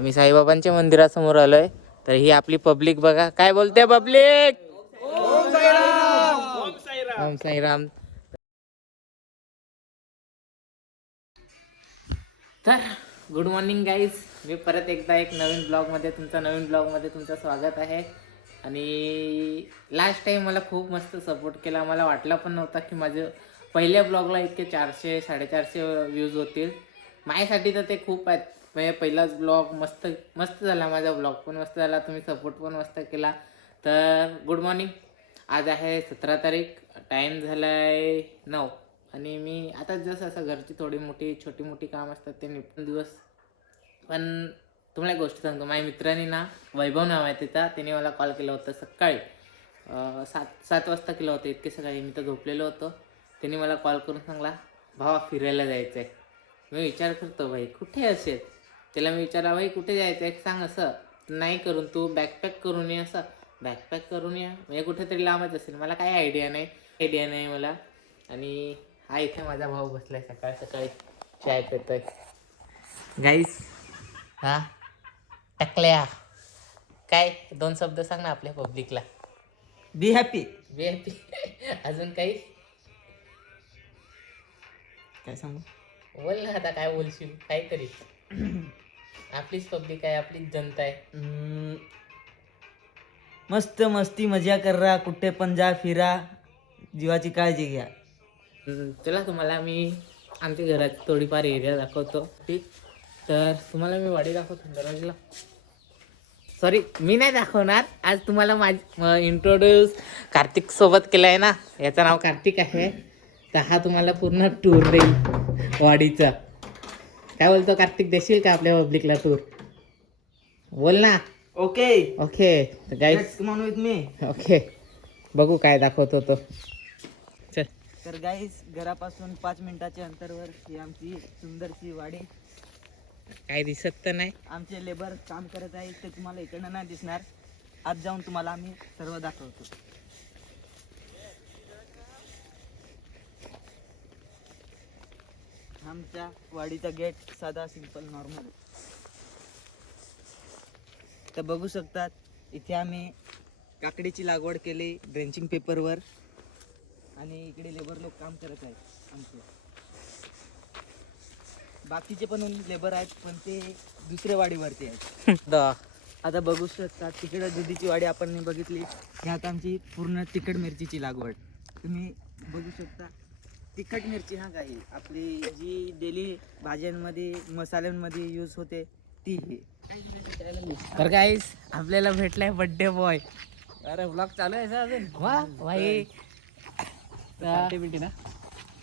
आम्ही साईबाबांच्या मंदिरासमोर आलोय. तर ही आपली पब्लिक बघा काय बोलते. पब्लिक ओम साईराम, ओम साईराम, ओम साईराम. तर गुड मॉर्निंग गाईज. मी परत एकदा एक नवीन ब्लॉगमध्ये तुमचं स्वागत आहे. आणि लास्ट टाईम मला खूप मस्त सपोर्ट केला. मला वाटलं पण नव्हता की माझं पहिल्या ब्लॉगला इतके 400-450 व्ह्यूज होतील. माझ्यासाठी तर ते खूप आहेत. म्हणजे पहिलाच ब्लॉग मस्त झाला. माझा ब्लॉग पण मस्त झाला, तुम्ही सपोर्ट पण मस्त केला. तर गुड मॉर्निंग. आज आहे 17 तारीख, टाईम झाला आहे 9. आणि मी आता जसं असं घरची छोटी मोठी काम असतात ते निपटून दिवस. पण तुम्हाला एक गोष्ट सांगतो. माझ्या मित्रांनी ना, वैभव नाव आहे त्याचा, त्याने मला कॉल केला होता सकाळी 7 वाजता केलं होतं. इतके सकाळी मी तर झोपलेलो होतो. त्यांनी मला कॉल करून सांगला, भावा फिरायला जायचं आहे. मी विचार करतो भाई कुठे असेल. त्याला मी विचारला भाई कुठे जायचं आहे सांग. असं नाही करून तू बॅकपॅक करून ये. असं बॅकपॅक करून या म्हणजे कुठेतरी लांबच असेल. मला काही आयडिया नाही मला. आणि हा इथे माझा भाऊ बसलाय सकाळी चाय पितोय गाईस. हा टकल्या काय 2 शब्द सांग ना आपल्या पब्लिकला. Be happy. अजून काही काय सांगू. बोल ना आता. काय बोलशील काहीतरी. आपलीच पब्लिक आहे, आपलीच जनता आहे. मस्त मस्ती मजा करा, कुठे पण जा फिरा, जीवाची काळजी घ्या. चला तुम्हाला मी आमच्या घराची थोडीफार एरिया दाखवतो. ठीक. तर तुम्हाला मी वाडी दाखवतो दरवाजेला. सॉरी मी नाही दाखवणार. आज तुम्हाला इंट्रोड्यूस कार्तिक सोबत केलं आहे ना. याचं नाव कार्तिक आहे. तर हा तुम्हाला पूर्ण टूर देईल वाडीचा. काय बोलतो कार्तिक, देशील का आपल्या पब्लिकला टूर? बोल ना. Okay okay guys. Come on with me. Okay बघू काय दाखवतो तो. चल. तर गाईस, घरापासून 5 मिनिटाच्या अंतरावर ही आमची सुंदरशी वाडी. काय दिसत तर नाही. आमचे लेबर काम करत आहे ते तुम्हाला इकडनं नाही दिसणार. आज जाऊन तुम्हाला आम्ही सर्व दाखवतो. आमच्या वाडीचा गेट साधा सिंपल नॉर्मल. तर बघू शकतात इथे आम्ही काकडीची लागवड केली ड्रेंचिंग पेपरवर. आणि इकडे लेबर लोक काम करत आहेत आमचे. बाकीचे पण लेबर आहेत पण ते दुसऱ्या वाडीवरती आहेत. आता बघू शकतात तिकडे दुधीची वाडी आपण बघितली. ह्यात आमची पूर्ण तिखट मिरचीची लागवड. तुम्ही बघू शकता तिखट मिरची. हा काही आपली जी डेली भाज्यांमध्ये मसाल्यांमध्ये यूज होते ती ही. तर गाईस आपल्याला भेटलाय बर्थडे बॉय. अरे ब्लॉग चालू आहे सर अजून. वा भाई ना.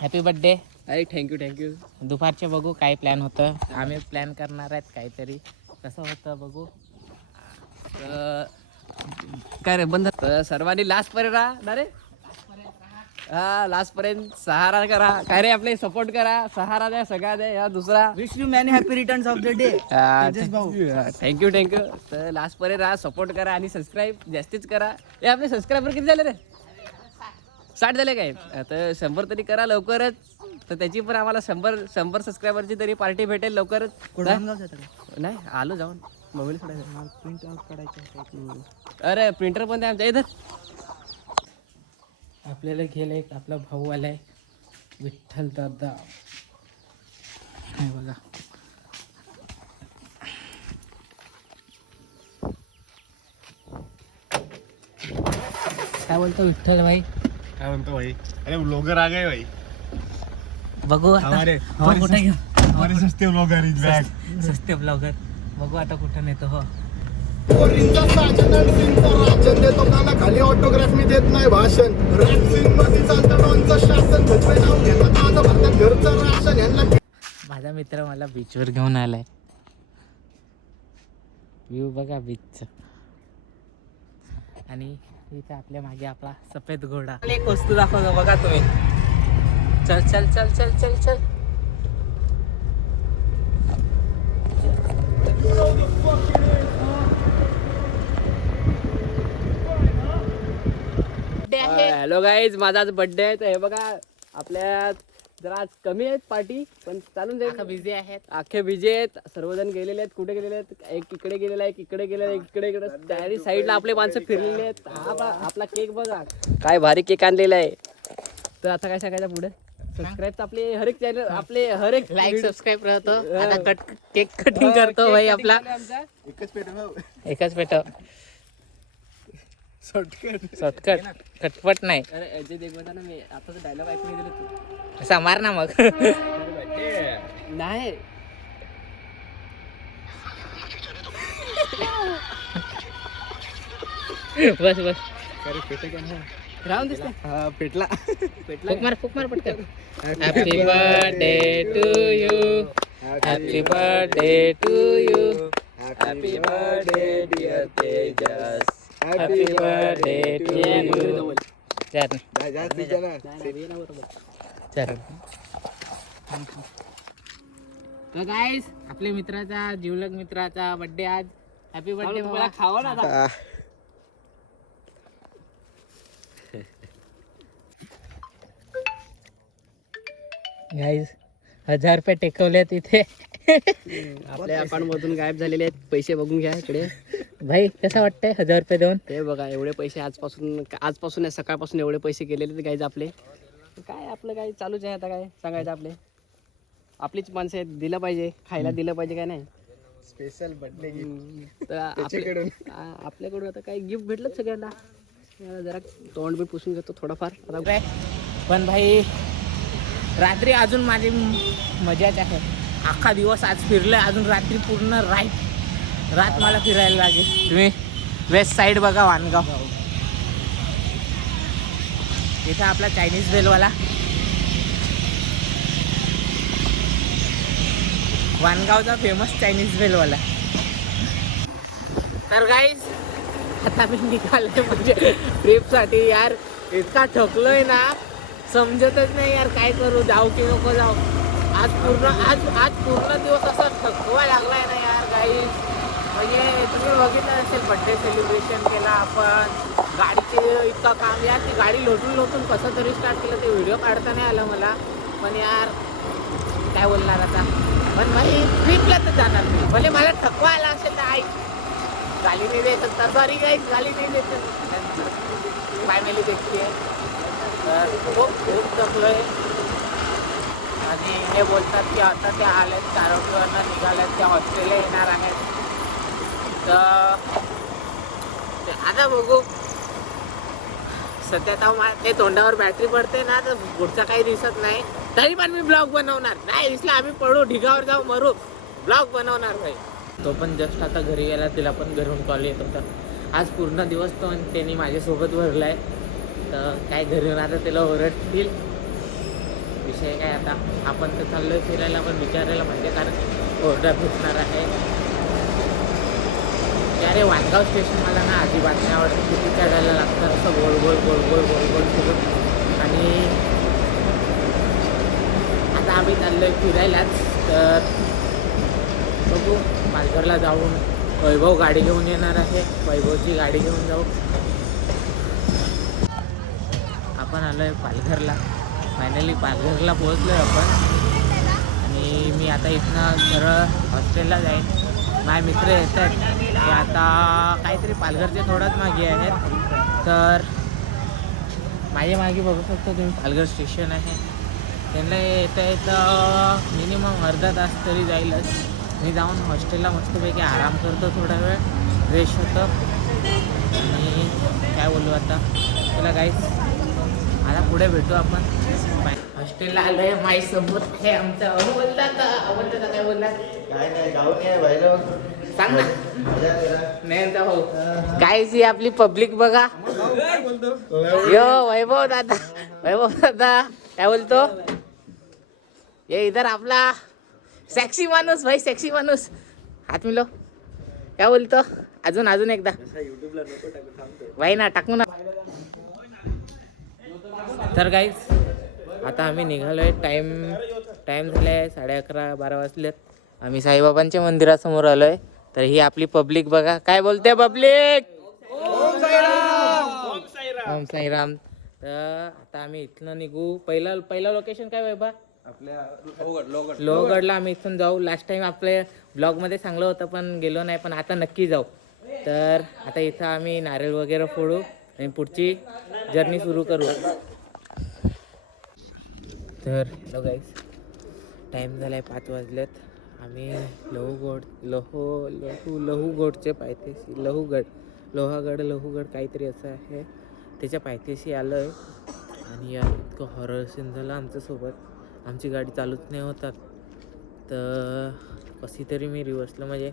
Happy birthday. अरे थँक्यू. दुपारचे बघू काय प्लॅन होतं. आम्ही प्लॅन करणार आहेत काहीतरी. कसं होतं बघू. काय रे बंद. सर्वांनी लास्ट पर्यंत राहा रे. हा लास्ट पर्यंत सहारा करा. काय रे आपले सपोर्ट करा. सहारा द्या सगळा द्या. या दुसरा wish you many happy returns of the day. Thank you. तर लास्ट पर्यंत राहा, सपोर्ट करा आणि सबस्क्राईब जास्तीच करा. हे आपले सबस्क्रायबर किती झाले रे? 60 झाले काय? तर 100 तरी करा लवकरच. तर त्याची पण आम्हाला 100 सबस्क्रायबरची तरी पार्टी भेटेल लवकरच. नाही आलो जाऊन मोबाईल प्रिंट आउट काढायचं. अरे प्रिंटर पण द्या आमच्या इथं. आपल्याला गेला एक आपला भाऊ आलाय विठ्ठल दादा. बघा काय बोलतो विठ्ठल भाई. क्या म्हणतो भाई? अरे ब्लॉगर आ गए भाई. बघू आता हमारे कुठे घेऊ. हमारे सस्ते ब्लॉगर इज बैक. सस्ते ब्लॉगर. बघू आता कुठं नेतो. हो खाली ऑटोग्राफ मी देत नाही भाषण. माझा मित्र मला बीचवर घेऊन आलाय. व्ह्यू बघा बीचचा. आणि इथे आपल्या मागे आपला सफेद घोडा. एक वस्तू दाखवतो बघा तुम्ही. चल चल चल चल चल चल. हॅलो गाईज, माझा आज बर्थडे आहे. तर हे बघा आपल्या जरा आज कमी आहेत पार्टी पण चालून जाईल. बिझी आहेत. अख्खे बिजे आहेत, सर्वजण गेलेले आहेत. कुठे गेलेले आहेत? एक इकडे गेलेला आहे, एक इकडे गेलेला आहे, एक इकडे गेलेला आहे. तयारी साईडला आपले माणसं फिरलेले आहेत. आपला केक बघा काय भारी केक आणलेला आहे. तर आता काय सांगायचं पुढे? सबस्क्राईब आपले हर एक चॅनल आपले हर एक लाईक सबस्क्राईब राहतो. आता केक कटिंग करतो भाई आपला. एकच पेट शॉर्टकट कटपट नाही. अरे अजय देवगण ना मी आता डायलॉग ऐकून गेलो तू असा मार ना मग. नाही बस बस राहून दिसते पेटला फुक मार पटकन. Happy birthday to you. Happy birthday to you. Happy birthday dear Tejas. Happy birthday to you. चल चल. तर गाईस आपल्या मित्राचा जिवलग मित्राचा बर्थडे आज. हॅपी बर्थडे मला खावा ना आता. गाईस 1000 रुपये टेकवले तिथे. आपल्या अकाउंट मधून गायब झालेले आहेत पैसे. बघून घ्या इकडे. भाई कसं वाटतंय 1000 रुपये देऊन? ते बघा एवढे पैसे आजपासून सकाळपासून एवढे पैसे गेलेले आहेत गाईज आपले. काय आपलं काय चालूच आहे आता. काय सांगायचं आपले आपलीच माणसं आहेत. दिलं पाहिजे खायला दिलं पाहिजे काय नाही. स्पेशल बर्थडे तर आपल्याकडून आता काही गिफ्ट भेटलं सगळ्यांना. जरा तोंड बी पुसून घेतो थोडंफार आता. पण भाई रात्री अजून माझी मजाच आहे. अख्खा दिवस आज फिरलोय. अजून रात्री पूर्ण रात मला फिरायला लागेल. तुम्ही वेस्ट साईड बघा वाणगाव. इथं आपला चायनीज बेलवाला. वाणगावचा famous Chinese बेलवाला. तर गाईस आता मी निघालोय म्हणजे ट्रिपसाठी. यार इतका थकलोय ना समजतच नाही यार काय करू. जाऊ की नको जाऊ. आज पूर्ण दिवस असा थकवा लागलाय ना यार गाईस. म्हणजे तुम्ही बघितलं असेल बर्थडे सेलिब्रेशन केला आपण. गाडीचे इतका काम यार. ती गाडी लोटून कसं तरी स्टार्ट केलं. ते व्हिडिओ काढता नाही आलं मला. पण यार काय बोलणार आता. पण भाई ट्रिपला तर जाणार मी. भले मला थकवा आला असेल तर ऐक गाली नाही देत तर सॉरी गाईस गाली नाही देत. फॅमिली देखती आहे. तर खूप थकलोय. आणि हे बोलतात की आता ते आलेत चारोटीवरनं निघाल्यात. त्या हॉस्टेलला येणार आहेत. तर आता बघू. सध्या तर ते तोंडावर बॅटरी पडते ना तर पुढचा काही दिसत नाही. तरी पण मी ब्लॉग बनवणार. नाही दिसला आम्ही पडू ढिगावर जाऊ मरू. ब्लॉग बनवणार भाई. तो पण जस्ट आता घरी गेला. तिला पण घरून कॉल येत होता. आज पूर्ण दिवस तो त्यांनी माझ्यासोबत भरलाय. तर काय घरी येऊन आता त्याला ओरडतील. विषय काय आता आपण तर चाललोय फिरायला पण विचारायला म्हणजे कारण ओरडा भेटणार आहे. अरे वाणगाव स्टेशन मला ना अजिबात नाही आवडत. किती चढायला लागतं असं गोल गोल फिरून. आणि आता आम्ही चाललोय फिरायलाच. तर बघू पालघरला जाऊन वैभव गाडी घेऊन येणार आहे. वैभवची गाडी घेऊन जाऊ. आपण आलोय पालघरला. फायनली पालघरला पोहोचलोय आपण. आणि मी आता इथनं सरळ हॉस्टेलला जाईन. माझे मित्र येत आहेत ते आता काहीतरी पालघरचे थोडंच मागे आहेत. तर माझ्या मागे बघू शकता तुम्ही पालघर स्टेशन आहे. त्यांना येतं मिनिमम अर्धा तास तरी जाईलच. मी जाऊन हॉस्टेलला मस्तपैकी आराम करतो थोडा वेळ. फ्रेश होतो. आणि काय बोलू आता तुला गाईस आता पुढे भेटू आपण. हॉस्टेलला आलोय. माझ्यासोबत हे आमचं बोलतात काय बोलतात काय नाही जाऊन ये बाहेर. सांग ना. नाही भाऊ काय जी आपली पब्लिक बघा. यो वैभव दादा काय बोलतो. ये इधर आपला सेक्सी माणूस भाई. सेक्सी माणूस हात मिलो. काय बोलतो अजून एकदा भाई ना टाकू ना. तर गाईज आता आम्ही निघालोय. टाइम झालाय 11:30-12 वाजलेत. आम्ही साईबाबांच्या मंदिरासमोर आलोय. तर ही आपली पब्लिक बघा काय बोलते पब्लिक. ओम साईराम. तर आता आम्ही इथनं निघू. पहिलं लोकेशन काय बाबा लोहगडला आम्ही इथून जाऊ. लास्ट टाइम आपल्या ब्लॉगमध्ये सांगलं होतं पण गेलो नाही, पण आता नक्की जाऊ. तर आता इथं आम्ही नारळ वगैरे फोडू आणि पुढची जर्नी सुरू करू. तर हॅलो गाईस, टाईम झाला आहे 5 वाजलेत. आम्ही लहूगडचे पायथ्याशी लोहागड काहीतरी असं आहे, त्याच्या पायथ्याशी आलो आहे. आणि यार इतकं हॉरर सीन झालं आमच्यासोबत. आमची गाडी चालूच नाही होतात, तर कशी तरी मी रिव्हर्सला म्हणजे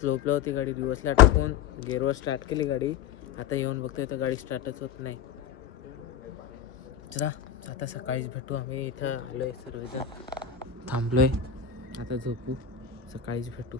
स्लोपला होती गाडी, रिव्हर्सला टाकून गेअरवर स्टार्ट केली गाडी. आता येऊन बघतोय तर गाडी स्टार्टच होत नाही. चला आता सकाळीच भेटू. आम्ही इथं आलो आहे, सर्वजण थांबलो आहे. आता झोपू, सकाळीच भेटू.